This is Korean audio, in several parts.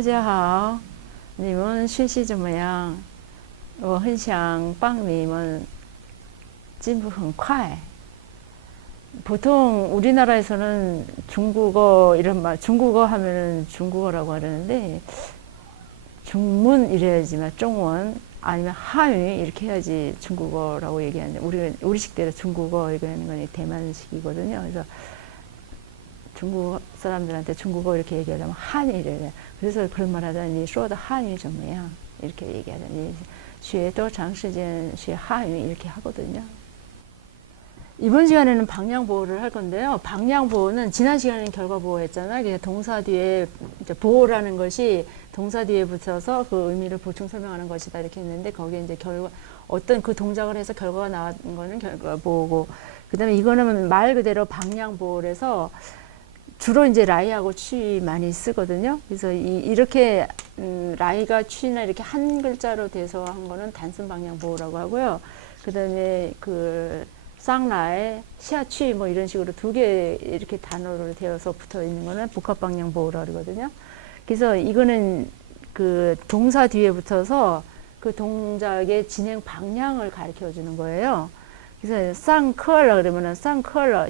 大家好，你们学习怎么样？我很想帮你们进步很快。 보통 우리나라에서는 중국어 이런 말, 중국어 하면은 중국어라고 하는데 중문 이래야지만 중원 아니면 한유 이렇게 해야지 중국어라고 얘기하는데 우리 우리식대로 중국어 얘기하는 건 대만식이거든요. 그래서 중국 사람들한테 중국어 이렇게 얘기하려면 한이래. 그래서 그런 말 하자니 说的 한유怎么样 이렇게 얘기하자니 学多长时间学 한유 이렇게 하거든요. 이번 시간에는 방향 보호를 할 건데요. 방향 보호는 지난 시간에는 결과 보호했잖아요. 그냥 동사 뒤에 이제 보호라는 것이 동사 뒤에 붙여서 그 의미를 보충 설명하는 것이다 이렇게 했는데 거기에 이제 결과 어떤 그 동작을 해서 결과가 나온 거는 결과 보호고 그다음에 이거는 말 그대로 방향 보호래서 주로 이제 라이하고 취 많이 쓰거든요. 그래서 이, 이렇게 음, 라이가 취나 이렇게 한 글자로 돼서 한 거는 단순 방향 보호라고 하고요. 그다음에 그 쌍라에 시아 취 뭐 이런 식으로 두 개 이렇게 단어로 되어서 붙어 있는 거는 복합 방향 보호라 그러거든요. 그래서 이거는 그 동사 뒤에 붙어서 그 동작의 진행 방향을 가르쳐 주는 거예요. 그래서 쌍컬러 그러면은 쌍컬러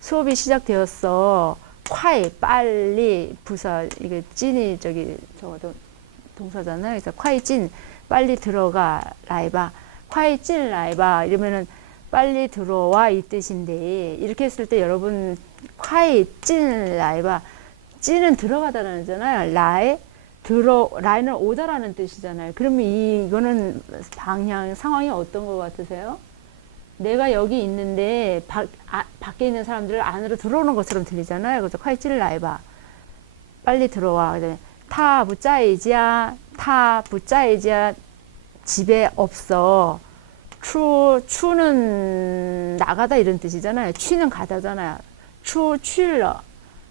수업이 시작되었어. 콰이 빨리 부사 이게 찐이 저기 저도 동사잖아요. 그래서 콰이 찐 빨리 들어가 라이바 콰이 찐 라이바 이러면은 빨리 들어와 이 뜻인데 이렇게 했을 때 여러분 콰이 찐 라이바 찐은 들어가다라는 거잖아요. 라에 들어 라이는 오다라는 뜻이잖아요. 그러면 이 이거는 방향 상황이 어떤 것 같으세요? 내가 여기 있는데 밖, 아, 밖에 있는 사람들을 안으로 들어오는 것처럼 들리잖아요. 그래서 콰이 찐 라이바 빨리 들어와. 타 부짜이지야 타 부짜이지야 집에 없어. 추, 추는 나가다 이런 뜻이잖아요. 취는 가다잖아요. 추, 취러.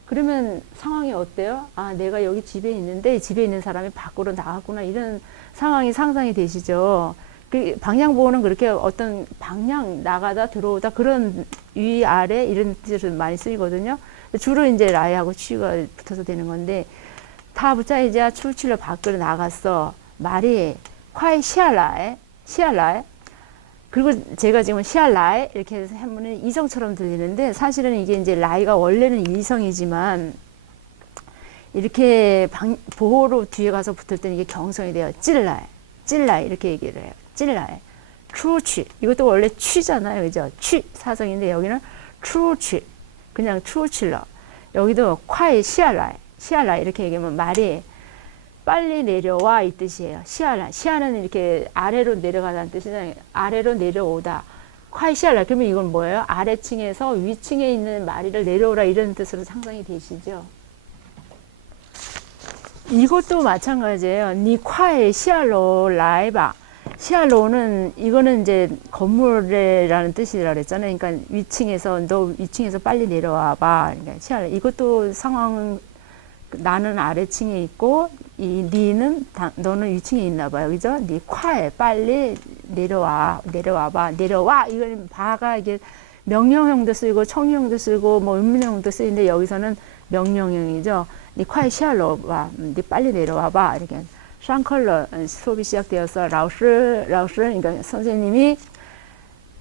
그러면 상황이 어때요? 아, 내가 여기 집에 있는데 집에 있는 사람이 밖으로 나갔구나. 이런 상황이 상상이 되시죠? 그 방향 보호는 그렇게 어떤 방향 나가다 들어오다 그런 위 아래 이런 뜻으로 많이 쓰이거든요. 주로 이제 라이하고 취가 붙어서 되는 건데 타 부자이자 출출로 밖으로 나갔어. 말이 콰이 시알라에 시알라에 그리고 제가 지금 시알라에 이렇게 해서 하면은 이성처럼 들리는데 사실은 이게 이제 라이가 원래는 이성이지만 이렇게 방, 보호로 뒤에 가서 붙을 때는 이게 경성이 돼요. 찔라에 찔라에 이렇게 얘기를 해요. 찔라에 추취 이것도 원래 취잖아요. 그죠? 취 사성인데 여기는 추취 그냥 추취러 여기도 콰이 시알라에 시알라 이렇게 얘기하면 말이 빨리 내려와 이 뜻이에요. 시알라. 시아는 이렇게 아래로 내려가다는 뜻이잖아요. 아래로 내려오다. 콰이 시알라. 그러면 이건 뭐예요? 아래층에서 위층에 있는 마리를 내려오라 이런 뜻으로 상상이 되시죠? 이것도 마찬가지예요. 니 콰이 시알로 라이바. 시알로는 이거는 이제 건물이라는 뜻이라 그랬잖아요. 그러니까 위층에서 너 위층에서 빨리 내려와 봐. 그러니까 시알로. 이것도 상황은 나는 아래층에 있고 이 니는 다, 너는 위층에 있나 봐요. 그죠? 니 콰에 빨리 내려와 내려와 봐. 내려와. 이건 바가 이게 명령형도 쓰이고 청유형도 쓰고 뭐 의문형도 쓰이는데 여기서는 명령형이죠. 니 콰에 시알로 봐. 니 빨리 내려와 봐. 이렇게 샹컬러 어, 수업이 시작되어서 라오스 라오스 그러니까 선생님이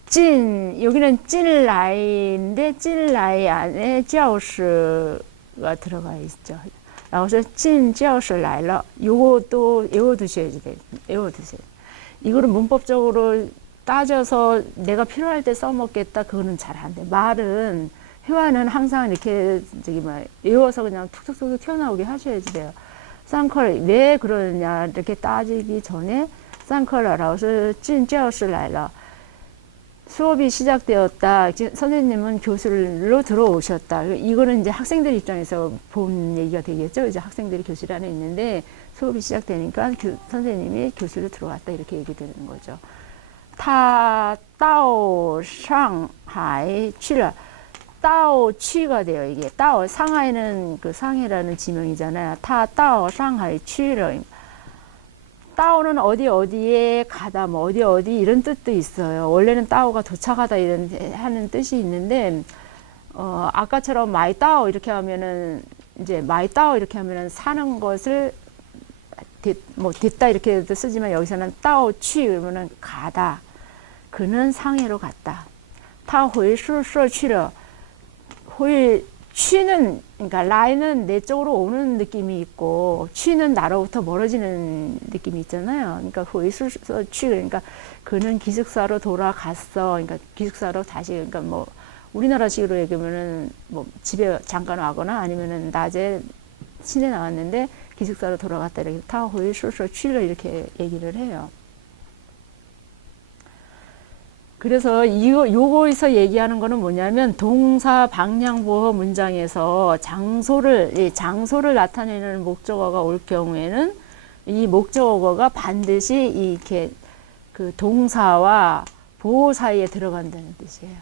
찐 여기는 찐라이인데 찐라이 안에 자오스가 들어가 있죠. 라오스 찐자오스来了 요것도 외워두셔야지 돼. 외워두세요. 이거를 문법적으로 따져서 내가 필요할 때 써먹겠다 그거는 잘 안 돼. 말은 회화는 항상 이렇게 저기 막 외워서 그냥 툭툭툭툭 튀어나오게 하셔야지 돼요. 쌍컬 왜 그러냐 이렇게 따지기 전에 쌍컬러 老师进教室来了. 수업이 시작되었다. 지금 선생님은 교실로 들어오셨다. 이거는 이제 학생들 입장에서 본 얘기가 되겠죠. 이제 학생들이 교실 안에 있는데 수업이 시작되니까 교, 선생님이 교실로 들어왔다. 이렇게 얘기 되는 거죠. 他到上海去了. 到 취가 돼요. 이게 到 상하이는 그 상해라는 지명이잖아요. 他到上海去了. 따오는 어디 어디에 가다 뭐 어디 어디 이런 뜻도 있어요. 원래는 따오가 도착하다 이런 하는 뜻이 있는데 어 아까처럼 마이 따오 이렇게 하면은 이제 마이 따오 이렇게 하면은 사는 것을 됐, 뭐 됐다 이렇게도 쓰지만 여기서는 따오 취 그러면은 가다. 그는 상해로 갔다. 타회 수서 취 러회 취는 그러니까 라이는 내 쪽으로 오는 느낌이 있고 취는 나로부터 멀어지는 느낌이 있잖아요. 그러니까 회 수서 취 그러니까 그는 기숙사로 돌아갔어. 그러니까 기숙사로 다시 그러니까 뭐 우리나라식으로 얘기하면은 뭐 집에 잠깐 와거나 아니면은 낮에 시내 나왔는데 기숙사로 돌아갔다 이렇게 타호의 수서 취를 이렇게 얘기를 해요. 그래서 이거 요거에서 얘기하는 거는 뭐냐면 동사 방향 보호 문장에서 장소를 이 장소를 나타내는 목적어가 올 경우에는 이 목적어가 반드시 이렇게 그 동사와 보호 사이에 들어간다는 뜻이에요.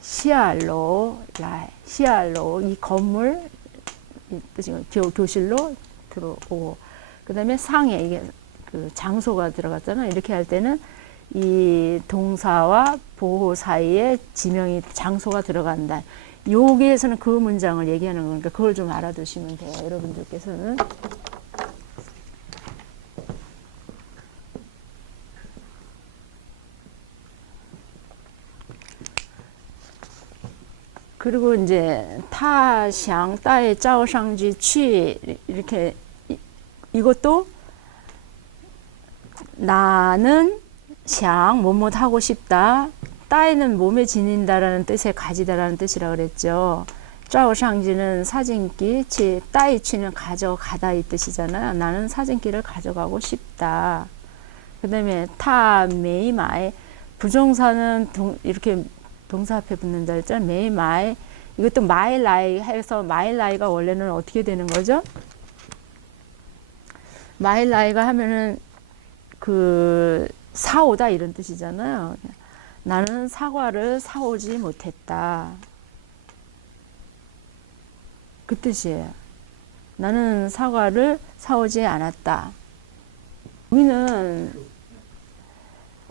시알로 라이 시알로 이 건물 이 뜻이 교, 교실로 들어오고 그다음에 상해 이게 그 장소가 들어갔잖아요. 이렇게 할 때는 이 동사와 보호 사이에 지명이 장소가 들어간다. 여기에서는 그 문장을 얘기하는 거니까 그걸 좀 알아두시면 돼요. 여러분들께서는 그리고 이제 타샹 따의 짜오상지 취 이렇게 이- 이것도 나는 샹 뭐뭐 하고 싶다. 따에는 몸에 지닌다라는 뜻의 가지다라는 뜻이라 그랬죠. 짜오상지는 사진기, 치 따이 취는 가져가다 이 뜻이잖아요. 나는 사진기를 가져가고 싶다. 그 다음에 타 메이마이 부정사는 동, 이렇게 동사 앞에 붙는다 했잖아요. 메이마이 이것도 마이 라이 해서 마이 라이가 원래는 어떻게 되는 거죠? 마이 라이가 하면은 그 사오다 이런 뜻이잖아요. 나는 사과를 사오지 못했다. 그 뜻이에요. 나는 사과를 사오지 않았다. 우리는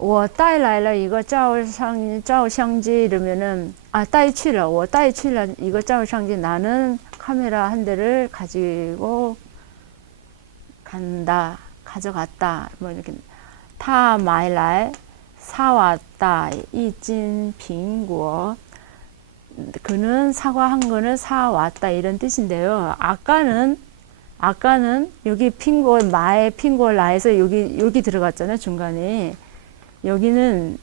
我带来了一个照相照相机 이러면은 아带去了我带去了 이거 照相机 나는 카메라 한 대를 가지고 간다 가져갔다 뭐 이렇게 타 마이라이 사왔다 이진 빙고 그는 사과 한 근을 사왔다 이런 뜻인데요. 아까는 아까는 여기 핑고 마에 핑고 라에서 여기 여기 들어갔잖아요 중간에 여기는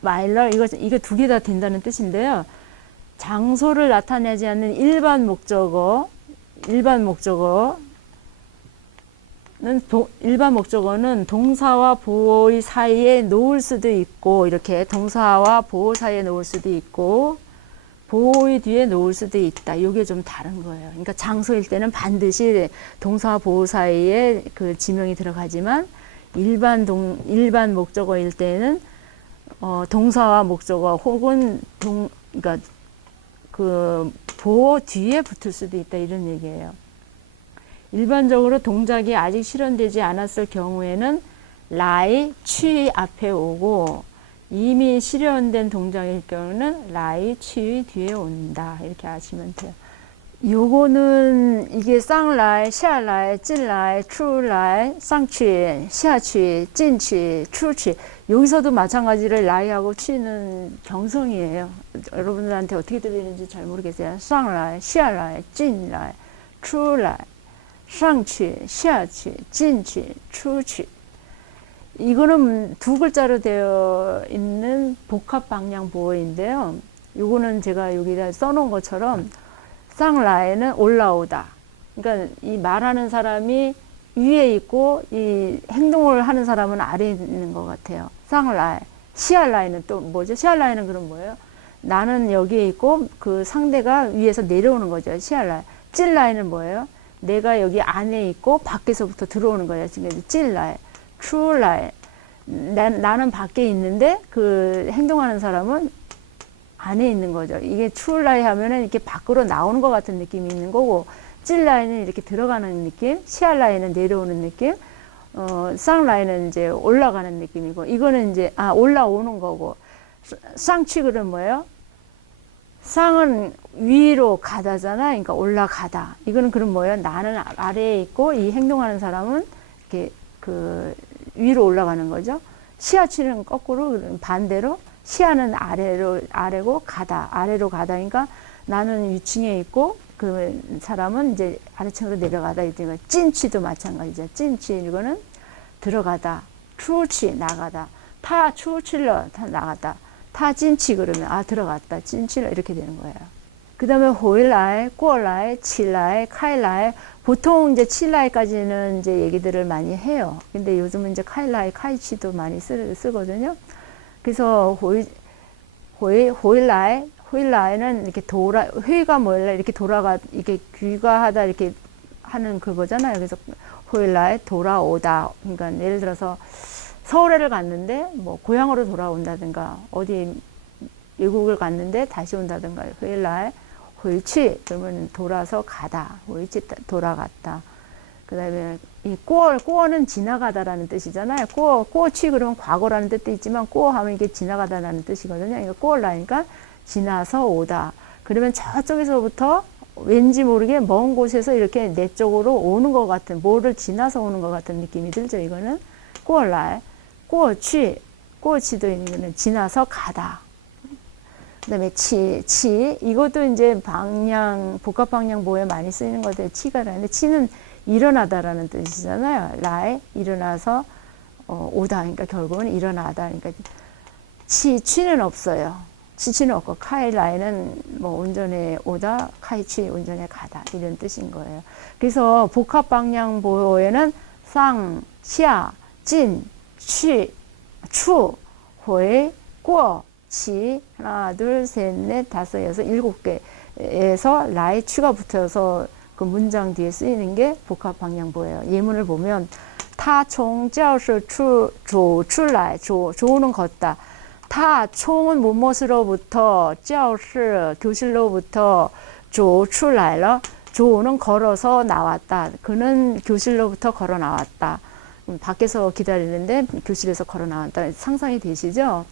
마일러 이거 이거 두 개 다 된다는 뜻인데요. 장소를 나타내지 않는 일반 목적어 일반 목적어 는 도- 일반 목적어는 동사와 보호의 사이에 놓을 수도 있고 이렇게 동사와 보호 사이에 놓을 수도 있고 보호의 뒤에 놓을 수도 있다. 이게 좀 다른 거예요. 그러니까 장소일 때는 반드시 동사와 보호 사이에 그 지명이 들어가지만 일반 동 일반 목적어일 때는 어, 동사와 목적어 혹은 동 그러니까 그 보호 뒤에 붙을 수도 있다 이런 얘기예요. 일반적으로 동작이 아직 실현되지 않았을 경우에는 라이 취 앞에 오고 이미 실현된 동작일 경우는 라이 취 뒤에 온다 이렇게 아시면 돼요. 요거는 이게 쌍라이, 샤라이, 찐라이, 추라이, 쌍취, 샤취, 찐취, 추취 여기서도 마찬가지로 라이하고 취는 정성이에요. 여러분들한테 어떻게 들리는지 잘 모르겠어요. 쌍라이, 샤라이, 찐라이, 추라이, 추취 이거는 두 글자로 되어 있는 복합 방향 보호인데요. 요거는 제가 여기다 써놓은 것처럼 쌍라에는 올라오다. 그러니까 이 말하는 사람이 위에 있고 이 행동을 하는 사람은 아래에 있는 것 같아요. 쌍라에. 시알라에는 또 뭐죠? 시알라에는 그럼 뭐예요? 나는 여기에 있고 그 상대가 위에서 내려오는 거죠. 시알라에. 찔라에는 뭐예요? 내가 여기 안에 있고 밖에서부터 들어오는 거예요. 지금. 추라에. 난, 나는 밖에 있는데 그 행동하는 사람은 안에 있는 거죠. 이게 추울라이 하면은 이렇게 밖으로 나오는 것 같은 느낌이 있는 거고, 찔라이는 이렇게 들어가는 느낌, 시알라이는 내려오는 느낌, 어, 쌍라이는 이제 올라가는 느낌이고, 이거는 이제, 아, 올라오는 거고, 쌍취글은 뭐예요? 쌍은 위로 가다잖아. 그러니까 올라가다. 이거는 그럼 뭐예요? 나는 아래에 있고, 이 행동하는 사람은 이렇게 그 위로 올라가는 거죠. 시아치는 거꾸로 반대로 시아는 아래로 아래고 가다 아래로 가다니까 나는 위층에 있고 그 사람은 이제 아래층으로 내려가다 이니까 찐치도 마찬가지죠. 찐치 이거는 들어가다 추치 나가다 타 추치러 다 나가다 타 찐치 그러면 아 들어갔다 찐치러 이렇게 되는 거예요. 그 다음에 호일라이, 꼬라이, 칠라이, 카일라이 보통 이제 칠라이까지는 이제 얘기들을 많이 해요. 근데 요즘은 이제 카일라이, 카이치도 많이 쓰, 쓰거든요. 그래서 호일, 호일, 호일라이, 호일라이는 이렇게 돌아, 회가 뭐일라 이렇게 돌아가, 이게 귀가하다 이렇게 하는 그거잖아요. 그래서 호일라이, 돌아오다. 그러니까 예를 들어서 서울에를 갔는데 뭐 고향으로 돌아온다든가 어디 외국을 갔는데 다시 온다든가 회일날 회치 그러면 돌아서 가다 회치 돌아갔다. 그다음에 이 꼬얼 꼬어는 지나가다라는 뜻이잖아요. 꼬어 꼬치 그러면 과거라는 뜻도 있지만 꼬어 하면 이게 지나가다라는 뜻이거든요. 이거 꼬얼라니까 지나서 오다. 그러면 저쪽에서부터 왠지 모르게 먼 곳에서 이렇게 내 쪽으로 오는 것 같은 뭐를 지나서 오는 것 같은 느낌이 들죠 이거는. 꼬얼날 꼬치 꼬치도 있는 지나서 가다 그다음에 치, 치 이것도 이제 방향 복합 방향보에 많이 쓰이는 것들 치가 라는데 치는 일어나다라는 뜻이잖아요. 라에 일어나서 어, 오다 그러니까 결국은 일어나다 그러니까 치 치는 없어요. 치치는 없고 카이 라이는 뭐 운전에 오다 카이치 운전에 가다 이런 뜻인 거예요. 그래서 복합 방향보에는 상, 샤, 진, 취, 추, 회, 꿔 치, 하나, 둘, 셋, 넷, 다섯, 여섯, 일곱 개에서 라의 추가 붙어서 그 문장 뒤에 쓰이는 게 복합 방향보예요. 예문을 보면 타총教室 출, 조, 출来, 조, 조는 걷다. 타, 총은 무엇으로부터, 教室 교실로부터, 조, 出来了. 조는 걸어서 나왔다. 그는 교실로부터 걸어 나왔다. 음, 밖에서 기다리는데 교실에서 걸어 나왔다. 상상이 되시죠?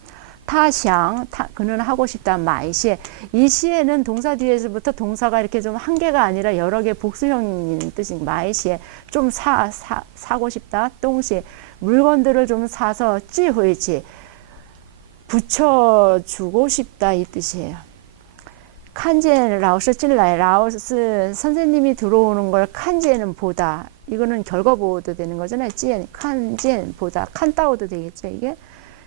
타샹, 타, 그는 하고 싶다, 마이 시에. 이 시에는 동사 뒤에서부터 동사가 이렇게 좀 한 개가 아니라 여러 개 복수형인 뜻인 마이 시에. 좀 사, 사, 사고 싶다, 똥시. 물건들을 좀 사서 찌회지. 붙여주고 싶다, 이 뜻이에요. 칸지엔 라오스 찔라이 라오스 선생님이 들어오는 걸 칸지에는 보다 이거는 결과보호도 되는 거잖아요. 찐, 칸, 찐, 보다, 칸따오도 되겠죠. 이게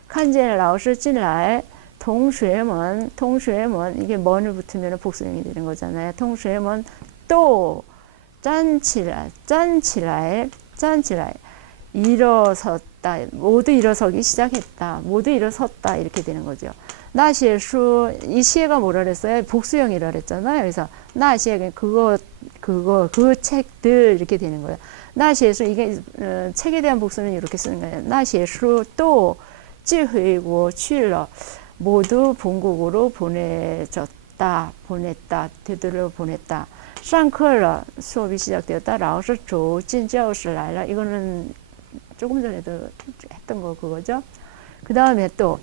칸젠, 라오스, 찐랄, 동수에먼, 동수에먼, 이게 먼을 붙으면 복수형이 되는 거잖아요. 동수에먼, 또, 짠치랄, 짠치랄, 짠치랄. 일어섰다. 모두 일어서기 시작했다. 모두 일어섰다. 이렇게 되는 거죠. 나시에수 이 시에가 뭐라 그랬어요? 복수형이라 그랬잖아요. 그래서 나시에 그거 그거 그 책들 이렇게 되는 거예요. 나시에슈 이게 어, 책에 대한 복수는 이렇게 쓰는 거예요. 나시에수 또 찌회고 취러 모두 본국으로 보내졌다. 보냈다. 되돌려 보냈다. 쌍클러 수업이 시작되었다. 라오스 조 진짜오스 라이라 이거는 조금 전에도 했던 거 그거죠. 그 다음에 또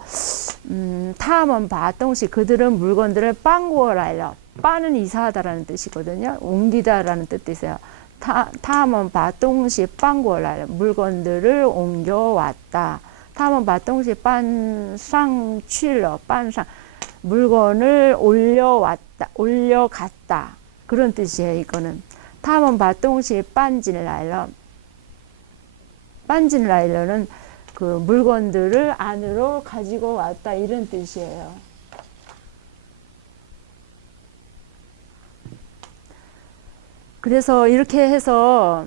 음, 타함은 바똥시 그들은 물건들을 빵구어라일러 빠는 이사하다라는 뜻이거든요. 옮기다라는 뜻도 있어요. 타먼 바똥시 빵구어라일러 물건들을 옮겨왔다. 타함은 바똥시 빤상 취러 빤상 물건을 올려왔다 올려갔다 그런 뜻이에요. 이거는 타함은 바똥시 빤진라일러 빤진라일러는 그 물건들을 안으로 가지고 왔다 이런 뜻이에요. 그래서 이렇게 해서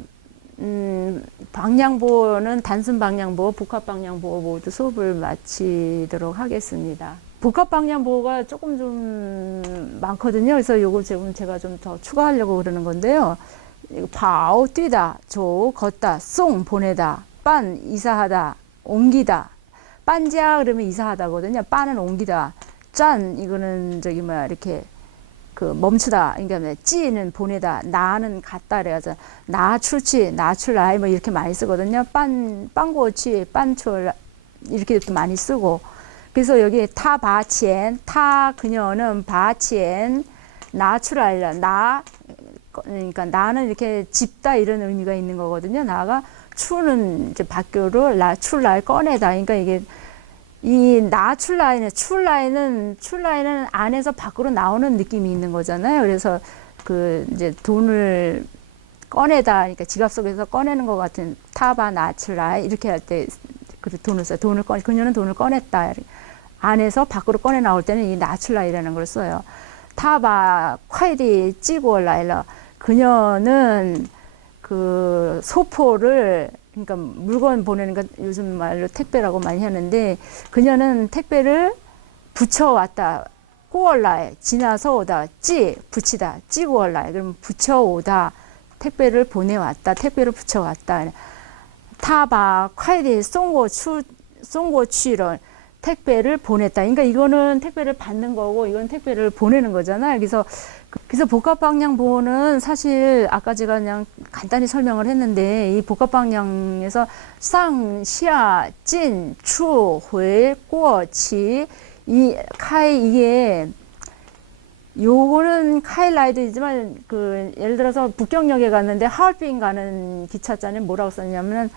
음, 방향보는 단순 방향보, 복합 방향보 모두 수업을 마치도록 하겠습니다. 복합 방향보가 조금 좀 많거든요. 그래서 요거 지금 제가 좀 더 추가하려고 그러는 건데요. 파오 뛰다, 조 걷다, 송 보내다, 빤 이사하다, 옮기다. 빤자 그러면 이사하다거든요. 빤은 옮기다. 짠 이거는 저기 뭐야 이렇게 그 멈추다. 그러니까 찌는 보내다. 나는 갔다. 그래가지고 나 출치 나 출라이 뭐 이렇게 많이 쓰거든요. 빤 빵고치 빤출 이렇게 많이 쓰고. 그래서 여기 타 바첸 타 그녀는 바첸 나 출라이라. 나 그러니까 나는 이렇게 집다 이런 의미가 있는 거거든요. 나가 추는 이제 밖으로 라 출라에 꺼내다. 그러니까 이게 이 나출라인은 출라인은 출라인은 안에서 밖으로 나오는 느낌이 있는 거잖아요. 그래서 그 이제 돈을 꺼내다, 그러니까 지갑 속에서 꺼내는 것 같은 타바 나출라 이렇게 할 때 그 돈을 써요. 돈을 꺼 그녀는 돈을 꺼냈다. 안에서 밖으로 꺼내 나올 때는 이 나출라이라는 걸 써요. 타바 콰이리 찌고 라일러 그녀는 그 소포를 그러니까 물건 보내는 거 요즘 말로 택배라고 많이 하는데 그녀는 택배를 붙여왔다. 꼬얼라에 지나서 오다. 찌 붙이다. 찌고얼라에. 그럼 붙여오다. 택배를 보내왔다. 택배를 붙여왔다. 타바 콰이리 송고 추 송고 취런 택배를 보냈다. 그러니까 이거는 택배를 받는 거고 이건 택배를 보내는 거잖아요. 그래서 그래서 복합 방향 보호는 사실 아까 제가 그냥 간단히 설명을 했는데 이 복합 방향에서 상, 시아, 찐, 추, 회, 꼬, 치, 이 카이 이게 요거는 카일라이드이지만 그 예를 들어서 북경역에 갔는데 하얼빈 가는 기차잔에 뭐라고 썼냐면은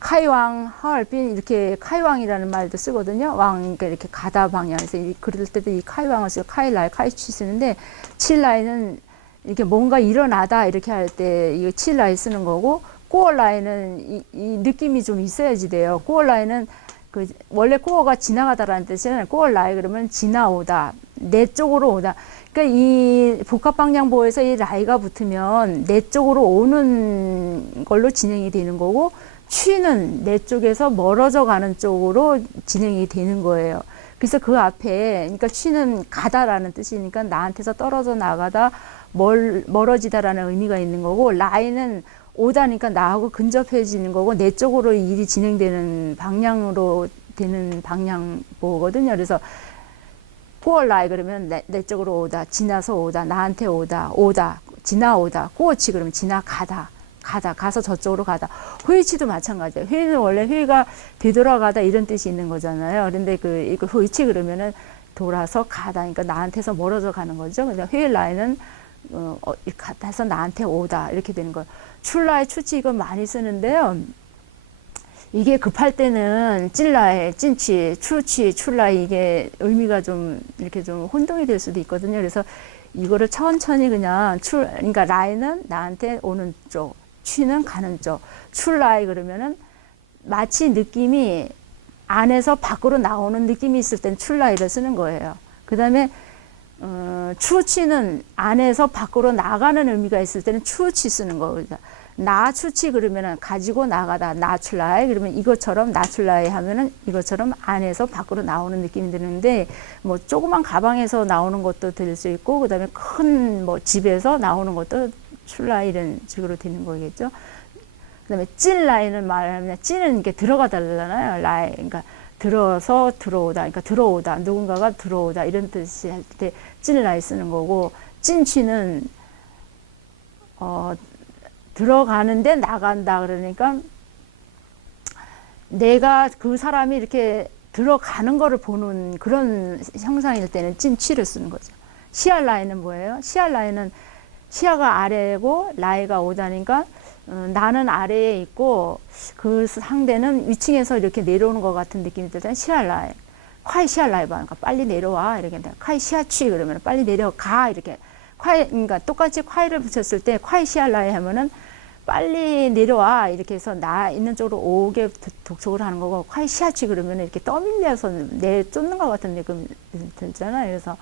카이왕, 하얼빈 이렇게 카이왕이라는 말도 쓰거든요. 왕 그러니까 이렇게 가다 방향에서 이, 그럴 때도 이 카이왕을 쓰고 카이라이, 카이치 쓰는데 칠라이는 이렇게 뭔가 일어나다 이렇게 할 때 이거 칠라이 쓰는 거고 꼬얼라이는 이, 이 느낌이 좀 있어야지 돼요. 꼬얼라이는 그 원래 꼬어가 지나가다라는 뜻이잖아요. 꼬얼라이 그러면 지나오다, 내 쪽으로 오다. 그러니까 이 복합 방향 보호에서 이 라이가 붙으면 내 쪽으로 오는 걸로 진행이 되는 거고 취는 내 쪽에서 멀어져 가는 쪽으로 진행이 되는 거예요. 그래서 그 앞에, 그러니까 취는 가다라는 뜻이니까 나한테서 떨어져 나가다 멀, 멀어지다라는 의미가 있는 거고, 라인은 오다니까 나하고 근접해지는 거고, 내 쪽으로 일이 진행되는 방향으로 되는 방향 보거든요. 그래서 꼬얼라이 그러면 내, 내 쪽으로 오다, 지나서 오다, 나한테 오다, 오다, 지나오다, 꼬치 그러면 지나가다. 가다 가서 저쪽으로 가다 회의치도 마찬가지예요. 회의는 원래 회의가 되돌아가다 이런 뜻이 있는 거잖아요. 그런데 그 이거 회의치 그러면은 돌아서 가다. 그러니까 나한테서 멀어져 가는 거죠. 근데 회의 라인은 어, 어, 가서 나한테 오다. 이렇게 되는 거예요. 출라의 추치 이건 많이 쓰는데요. 이게 급할 때는 찔라의 찐치, 추치, 출라 이게 의미가 좀 이렇게 좀 혼동이 될 수도 있거든요. 그래서 이거를 천천히 그냥 출, 그러니까 라인은 나한테 오는 쪽, 취는 가는 쪽. 출라이 그러면은 마치 느낌이 안에서 밖으로 나오는 느낌이 있을 땐 출라이를 쓰는 거예요. 그 다음에 어, 추치는 안에서 밖으로 나가는 의미가 있을 때는 추치 쓰는 거거든요. 나 추치 그러면은 가지고 나가다 나출라이 그러면 이것처럼 나출라이 하면은 이것처럼 안에서 밖으로 나오는 느낌이 드는데 뭐 조그만 가방에서 나오는 것도 될 수 있고 그다음에 큰 뭐 집에서 나오는 것도 출라 이런 식으로 되는 거겠죠. 그다음에 찐 라인을 말하면 찐은 이렇게 들어가 달라잖아요. 라인 그러니까 들어서 들어오다 그러니까 들어오다 누군가가 들어오다 이런 뜻이 할때찐 라인 쓰는 거고 찐취는 어 들어가는데 나간다 그러니까 내가 그 사람이 이렇게 들어가는 거를 보는 그런 형상일 때는 찐취를 쓰는 거죠. 시알 라인은 뭐예요? 시알 라인은 시야가 아래고 라이가 오다니까 어, 나는 아래에 있고 그 상대는 위층에서 이렇게 내려오는 것 같은 느낌이 들잖아요. 시알 라인. 콰이 시알 라이 봐. 그러니까 빨리 내려와. 이렇게. 콰이 시아 취 그러면 빨리 내려가. 이렇게. 콰이, 그러니까 똑같이 콰이를 붙였을 때 콰이 시알 라이 하면은 빨리 내려와 이렇게 해서 나 있는 쪽으로 오게 독촉을 하는 거고 콰이 시아치 그러면 이렇게 떠밀려서 내 쫓는 것 같은 느낌이 들잖아요. 그래서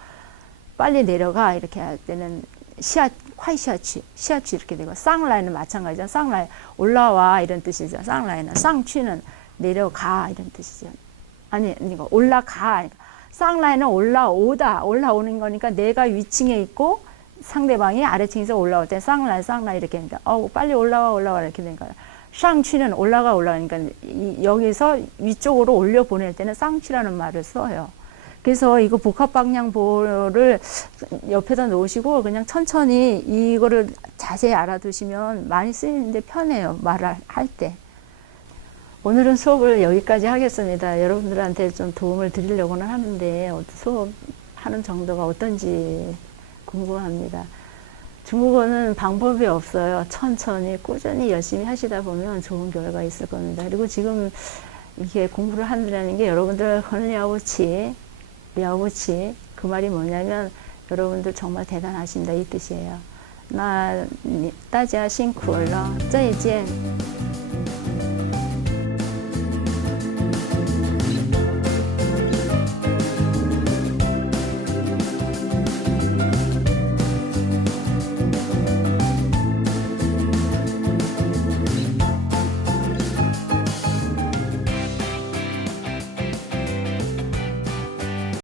빨리 내려가 이렇게 할 때는 시아 콰이 시아치 이렇게 되고 쌍라인은 마찬가지죠. 쌍라인 올라와 이런 뜻이죠. 쌍라인은 쌍취는 내려가 이런 뜻이죠. 아니 이거 올라가 쌍라인은 올라오다 올라오는 거니까 내가 위층에 있고 상대방이 아래층에서 올라올 때 쌍라인 쌍라인 이렇게 하니까 어 빨리 올라와 올라와 이렇게 되니까 쌍취는 올라가 올라가니까 이, 여기서 위쪽으로 올려 보낼 때는 쌍취라는 말을 써요. 그래서 이거 복합 방향 보호를 옆에다 놓으시고 그냥 천천히 이거를 자세히 알아두시면 많이 쓰이는데 편해요. 말을 할 때. 오늘은 수업을 여기까지 하겠습니다. 여러분들한테 좀 도움을 드리려고는 하는데 수업 하는 정도가 어떤지 궁금합니다. 중국어는 방법이 없어요. 천천히 꾸준히 열심히 하시다 보면 좋은 결과가 있을 겁니다. 그리고 지금 이게 공부를 한다는 게 여러분들 헌려우치, 려우치 그 말이 뭐냐면 여러분들 정말 대단하십니다 이 뜻이에요. 나大家辛苦了，再见。